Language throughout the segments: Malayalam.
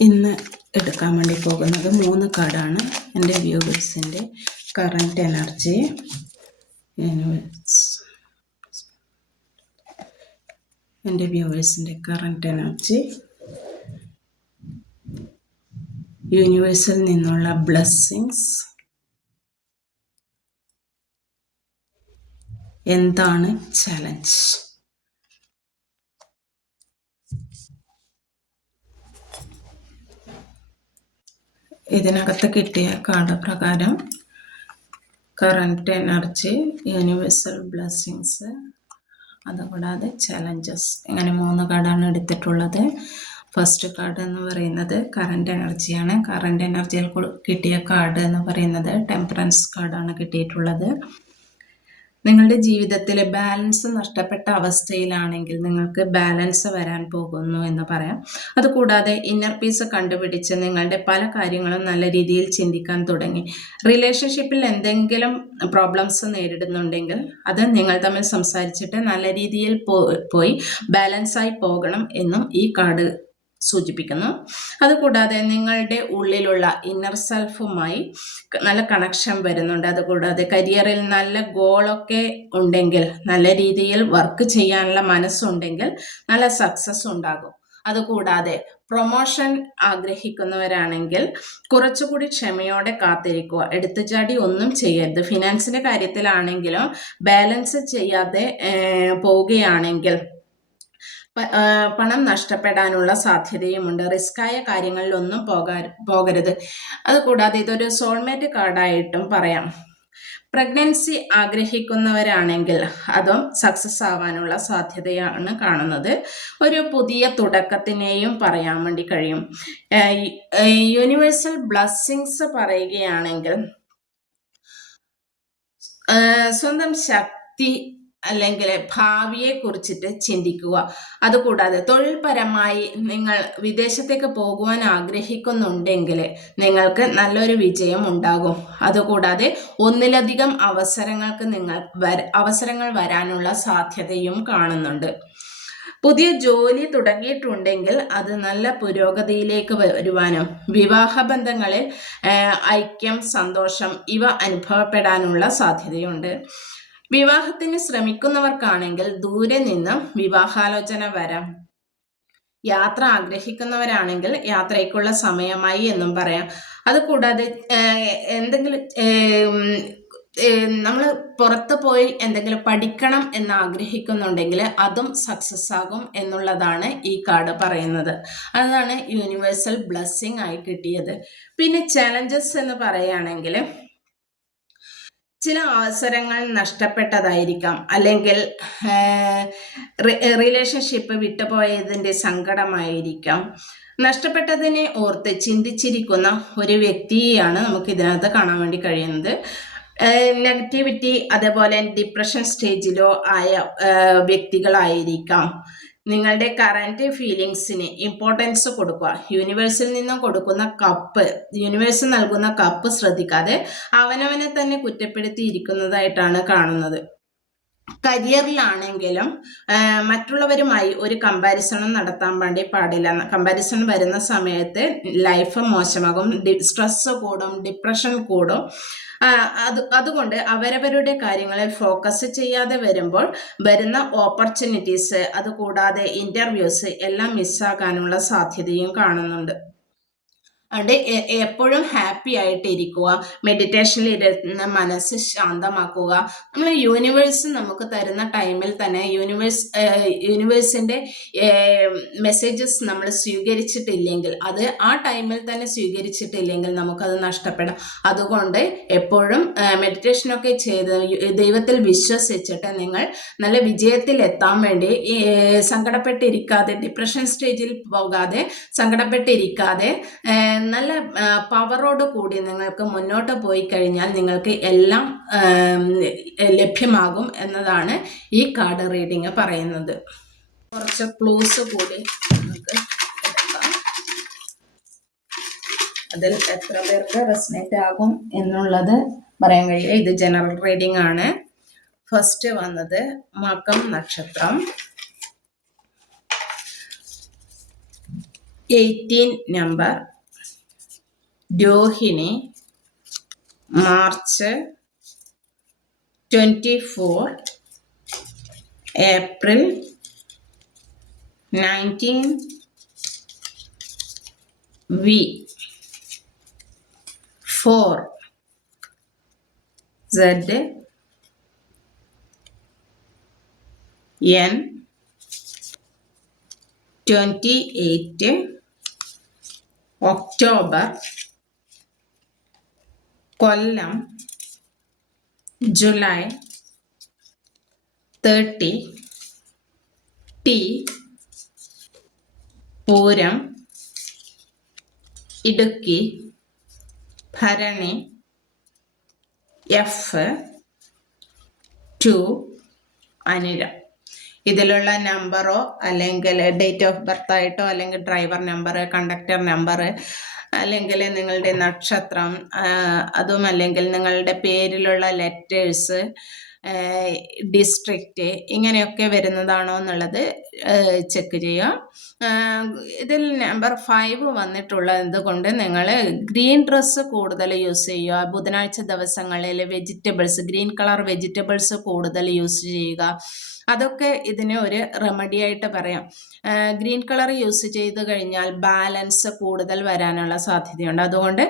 ഇന്ന് എടുക്കാൻ വേണ്ടി പോകുന്നത് മൂന്ന് കാർഡാണ്. എന്റെ വ്യൂവേഴ്സിന്റെ കറന്റ് എനർജി എന്റെ വ്യൂവേഴ്സിന്റെ കറന്റ് എനർജി യൂണിവേഴ്സിൽ നിന്നുള്ള ബ്ലെസ്സിങ്സ് എന്താണ് ചലഞ്ച്? ഇതിനകത്ത് കിട്ടിയ കാർഡ് പ്രകാരം കറന്റ് എനർജി യൂണിവേഴ്സൽ ബ്ലെസ്സിങ്സ് അതുകൂടാതെ ചലഞ്ചസ് ഇങ്ങനെ മൂന്ന് കാർഡാണ് എടുത്തിട്ടുള്ളത്. ഫസ്റ്റ് കാർഡ് എന്ന് പറയുന്നത് കറന്റ് എനർജിയാണ് കറന്റ് എനർജിയിൽ കിട്ടിയ കാർഡ് എന്ന് പറയുന്നത് ടെമ്പറൻസ് കാർഡാണ് കിട്ടിയിട്ടുള്ളത്. നിങ്ങളുടെ ജീവിതത്തിലെ ബാലൻസ് നഷ്ടപ്പെട്ട അവസ്ഥയിലാണെങ്കിൽ നിങ്ങൾക്ക് ബാലൻസ് വരാൻ പോകുന്നു എന്ന് പറയാം. അതുകൂടാതെ ഇന്നർ പീസ് കണ്ടുപിടിച്ച് നിങ്ങളുടെ പല കാര്യങ്ങളും നല്ല രീതിയിൽ ചിന്തിക്കാൻ തുടങ്ങി. റിലേഷൻഷിപ്പിൽ എന്തെങ്കിലും പ്രോബ്ലംസ് നേരിടുന്നുണ്ടെങ്കിൽ അത് നിങ്ങൾ തമ്മിൽ സംസാരിച്ചിട്ട് നല്ല രീതിയിൽ പോയി ബാലൻസായി പോകണം എന്നും ഈ കാർഡ് സൂചിപ്പിക്കുന്നു. അതുകൂടാതെ നിങ്ങളുടെ ഉള്ളിലുള്ള ഇന്നർ സെൽഫുമായി നല്ല കണക്ഷൻ വരുന്നുണ്ട്. അതുകൂടാതെ കരിയറിൽ നല്ല ഗോളൊക്കെ ഉണ്ടെങ്കിൽ നല്ല രീതിയിൽ വർക്ക് ചെയ്യാനുള്ള മനസ്സുണ്ടെങ്കിൽ നല്ല സക്സസ് ഉണ്ടാകും. അതുകൂടാതെ പ്രൊമോഷൻ ആഗ്രഹിക്കുന്നവരാണെങ്കിൽ കുറച്ചുകൂടി ക്ഷമയോടെ കാത്തിരിക്കുക. എടുത്തുചാടി ഒന്നും ചെയ്യരുത്. ഫിനാൻസിന്റെ കാര്യത്തിലാണെങ്കിലും ബാലൻസ് ചെയ്യാതെ പോവുകയാണെങ്കിൽ പണം നഷ്ടപ്പെടാനുള്ള സാധ്യതയുമുണ്ട്. റിസ്ക്കായ കാര്യങ്ങളിലൊന്നും പോകാ പോകരുത്. അതുകൂടാതെ ഇതൊരു സോൾമേറ്റ് കാർഡായിട്ടും പറയാം. പ്രഗ്നൻസി ആഗ്രഹിക്കുന്നവരാണെങ്കിൽ അതും സക്സസ് ആവാനുള്ള സാധ്യതയാണ് കാണുന്നത്. ഒരു പുതിയ തുടക്കത്തിനെയും പറയാൻ വേണ്ടി കഴിയും. യൂണിവേഴ്സൽ ബ്ലസ്സിങ്സ് പറയുകയാണെങ്കിൽ സ്വന്തം ശക്തി അല്ലെങ്കിൽ ഭാവിയെ കുറിച്ചിട്ട് ചിന്തിക്കുക. അതുകൂടാതെ തൊഴിൽപരമായി നിങ്ങൾ വിദേശത്തേക്ക് പോകുവാൻ ആഗ്രഹിക്കുന്നുണ്ടെങ്കിൽ നിങ്ങൾക്ക് നല്ലൊരു വിജയം ഉണ്ടാകും. അതുകൂടാതെ ഒന്നിലധികം അവസരങ്ങൾക്ക് നിങ്ങൾ അവസരങ്ങൾ വരാനുള്ള സാധ്യതയും കാണുന്നുണ്ട്. പുതിയ ജോലി തുടങ്ങിയിട്ടുണ്ടെങ്കിൽ അത് നല്ല പുരോഗതിയിലേക്ക് വരുവാനും വിവാഹ ബന്ധങ്ങളിൽ ഐക്യം സന്തോഷം ഇവ അനുഭവപ്പെടാനുള്ള സാധ്യതയുണ്ട്. വിവാഹത്തിന് ശ്രമിക്കുന്നവർക്കാണെങ്കിൽ ദൂരെ നിന്നും വിവാഹാലോചന വരാം. യാത്ര ആഗ്രഹിക്കുന്നവരാണെങ്കിൽ യാത്രയ്ക്കുള്ള സമയമായി എന്നും പറയാം. അതുകൂടാതെ എന്തെങ്കിലും നമ്മൾ പുറത്ത് പോയി എന്തെങ്കിലും പഠിക്കണം എന്ന് ആഗ്രഹിക്കുന്നുണ്ടെങ്കിൽ അതും സക്സസ് ആകും എന്നുള്ളതാണ് ഈ കാർഡ് പറയുന്നത്. അതാണ് യൂണിവേഴ്സൽ ബ്ലെസ്സിങ് ആയി കിട്ടിയത്. പിന്നെ ചലഞ്ചസ് എന്ന് പറയുകയാണെങ്കിൽ ചില അവസരങ്ങൾ നഷ്ടപ്പെട്ടതായിരിക്കാം. അല്ലെങ്കിൽ റിലേഷൻഷിപ്പ് വിട്ടുപോയതിന്റെ സങ്കടമായിരിക്കാം. നഷ്ടപ്പെട്ടതിനെ ഓർത്ത് ചിന്തിച്ചിരിക്കുന്ന ഒരു വ്യക്തിയെയാണ് നമുക്ക് ഇതിനകത്ത് കാണാൻ വേണ്ടി കഴിയുന്നത്. നെഗറ്റിവിറ്റി അതേപോലെ ഡിപ്രഷൻ സ്റ്റേജിലോ ആയ വ്യക്തികളായിരിക്കാം. നിങ്ങളുടെ കറന്റ് ഫീലിങ്സിന് ഇമ്പോർട്ടൻസ് കൊടുക്കുക. യൂണിവേഴ്സിൽ നിന്നും കൊടുക്കുന്ന കപ്പ് യൂണിവേഴ്സ് നൽകുന്ന കപ്പ് ശ്രദ്ധിക്കാതെ അവനവനെ തന്നെ കുറ്റപ്പെടുത്തിയിരിക്കുന്നതായിട്ടാണ് കാണുന്നത്. കരിയറിലാണെങ്കിലും മറ്റുള്ളവരുമായി ഒരു കമ്പാരിസണും നടത്താൻ വേണ്ടി പാടില്ല. കമ്പാരിസൺ വരുന്ന സമയത്ത് ലൈഫ് മോശമാകും സ്ട്രെസ് കൂടും ഡിപ്രഷൻ കൂടും. അത് അതുകൊണ്ട് അവരവരുടെ കാര്യങ്ങളിൽ ഫോക്കസ് ചെയ്യാതെ വരുമ്പോൾ വരുന്ന ഓപ്പർച്യൂണിറ്റീസ് അതുകൂടാതെ ഇന്റർവ്യൂസ് എല്ലാം മിസ്സാകാനുള്ള സാധ്യതയും കാണുന്നുണ്ട്. അതുകൊണ്ട് എപ്പോഴും ഹാപ്പി ആയിട്ട് ഇരിക്കുക മെഡിറ്റേഷനിൽ ഇരുന്ന് മനസ്സ് ശാന്തമാക്കുക. നമ്മൾ യൂണിവേഴ്സ് നമുക്ക് തരുന്ന ടൈമിൽ തന്നെ യൂണിവേഴ്സ് യൂണിവേഴ്സിന്റെ മെസ്സേജസ് നമ്മൾ സ്വീകരിച്ചിട്ടില്ലെങ്കിൽ അത് ആ ടൈമിൽ തന്നെ സ്വീകരിച്ചിട്ടില്ലെങ്കിൽ നമുക്കത് നഷ്ടപ്പെടാം. അതുകൊണ്ട് എപ്പോഴും മെഡിറ്റേഷനൊക്കെ ചെയ്ത് ദൈവത്തിൽ വിശ്വസിച്ചിട്ട് നിങ്ങൾ നല്ല വിജയത്തിൽ എത്താൻ വേണ്ടി സങ്കടപ്പെട്ടിരിക്കാതെ ഡിപ്രഷൻ സ്റ്റേജിൽ പോകാതെ സങ്കടപ്പെട്ടിരിക്കാതെ നല്ല പവറോട് കൂടി നിങ്ങൾക്ക് മുന്നോട്ട് പോയി കഴിഞ്ഞാൽ നിങ്ങൾക്ക് എല്ലാം ലഭ്യമാകും എന്നതാണ് ഈ കാർഡ് റീഡിങ് പറയുന്നത്. കുറച്ച് ക്ലൂസ് കൂടി നമുക്ക് അതിൽ എത്ര പേർക്ക് റെസിനേറ്റ് ആകും എന്നുള്ളത് പറയാൻ കഴിയില്ല ഇത് ജനറൽ റീഡിംഗ് ആണ്. ഫസ്റ്റ് വന്നത് മകം നക്ഷത്രം. Eighteen number Rohini March twenty four April nineteen V four Z N twenty eight October Kollam July thirty T Pooram Idukki Bharani F two Anizham ഇതിലുള്ള നമ്പറോ അല്ലെങ്കിൽ ഡേറ്റ് ഓഫ് ബർത്ത് ആയിട്ടോ അല്ലെങ്കിൽ ഡ്രൈവർ നമ്പർ കണ്ടക്ടർ നമ്പർ അല്ലെങ്കിൽ നിങ്ങളുടെ നക്ഷത്രം അതും അല്ലെങ്കിൽ നിങ്ങളുടെ പേരിലുള്ള ലെറ്റേഴ്സ് ഡിസ്ട്രിക്റ്റ് ഇങ്ങനെയൊക്കെ വരുന്നതാണോ എന്നുള്ളത് ചെക്ക് ചെയ്യുക. ഇതിൽ നമ്പർ ഫൈവ് വന്നിട്ടുള്ളത് കൊണ്ട് നിങ്ങൾ ഗ്രീൻ ഡ്രസ്സ് കൂടുതൽ യൂസ് ചെയ്യുക. ബുധനാഴ്ച ദിവസങ്ങളിൽ വെജിറ്റബിൾസ് ഗ്രീൻ കളർ വെജിറ്റബിൾസ് കൂടുതൽ യൂസ് ചെയ്യുക. അതൊക്കെ ഇതിന് ഒരു റെമഡി ആയിട്ട് പറയാം. ഗ്രീൻ കളർ യൂസ് ചെയ്ത് കഴിഞ്ഞാൽ ബാലൻസ് കൂടുതൽ വരാനുള്ള സാധ്യതയുണ്ട്. അതുകൊണ്ട്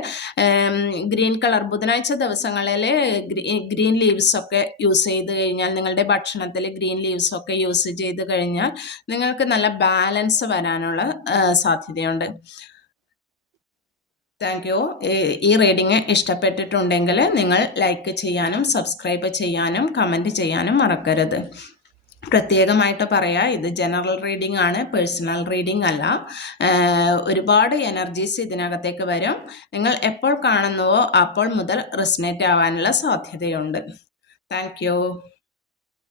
ഗ്രീൻ കളർ ബുധനാഴ്ച ദിവസങ്ങളിൽ ഗ്രീൻ ലീവ്സ് ഒക്കെ യൂസ് ചെയ്ത് കഴിഞ്ഞാൽ നിങ്ങളുടെ ഭക്ഷണത്തിൽ ഗ്രീൻ ലീവ്സ് ഒക്കെ യൂസ് ചെയ്ത് കഴിഞ്ഞാൽ നിങ്ങൾക്ക് നല്ല ബാലൻസ് വരാനുള്ള സാധ്യതയുണ്ട്. Thank you. ഈ റീഡിങ് ഇഷ്ടപ്പെട്ടിട്ടുണ്ടെങ്കിൽ നിങ്ങൾ ലൈക്ക് ചെയ്യാനും സബ്സ്ക്രൈബ് ചെയ്യാനും കമന്റ് ചെയ്യാനും മറക്കരുത്. പ്രത്യേകമായിട്ട് പറയാം ഇത് ജനറൽ റീഡിംഗ് ആണ് പേഴ്സണൽ റീഡിംഗ് അല്ല. ഒരുപാട് എനർജീസ് ഇതിനകത്തേക്ക് വരും. നിങ്ങൾ എപ്പോൾ കാണുന്നുവോ അപ്പോൾ മുതൽ റിസനേറ്റ് ആവാനുള്ള സാധ്യതയുണ്ട്. താങ്ക്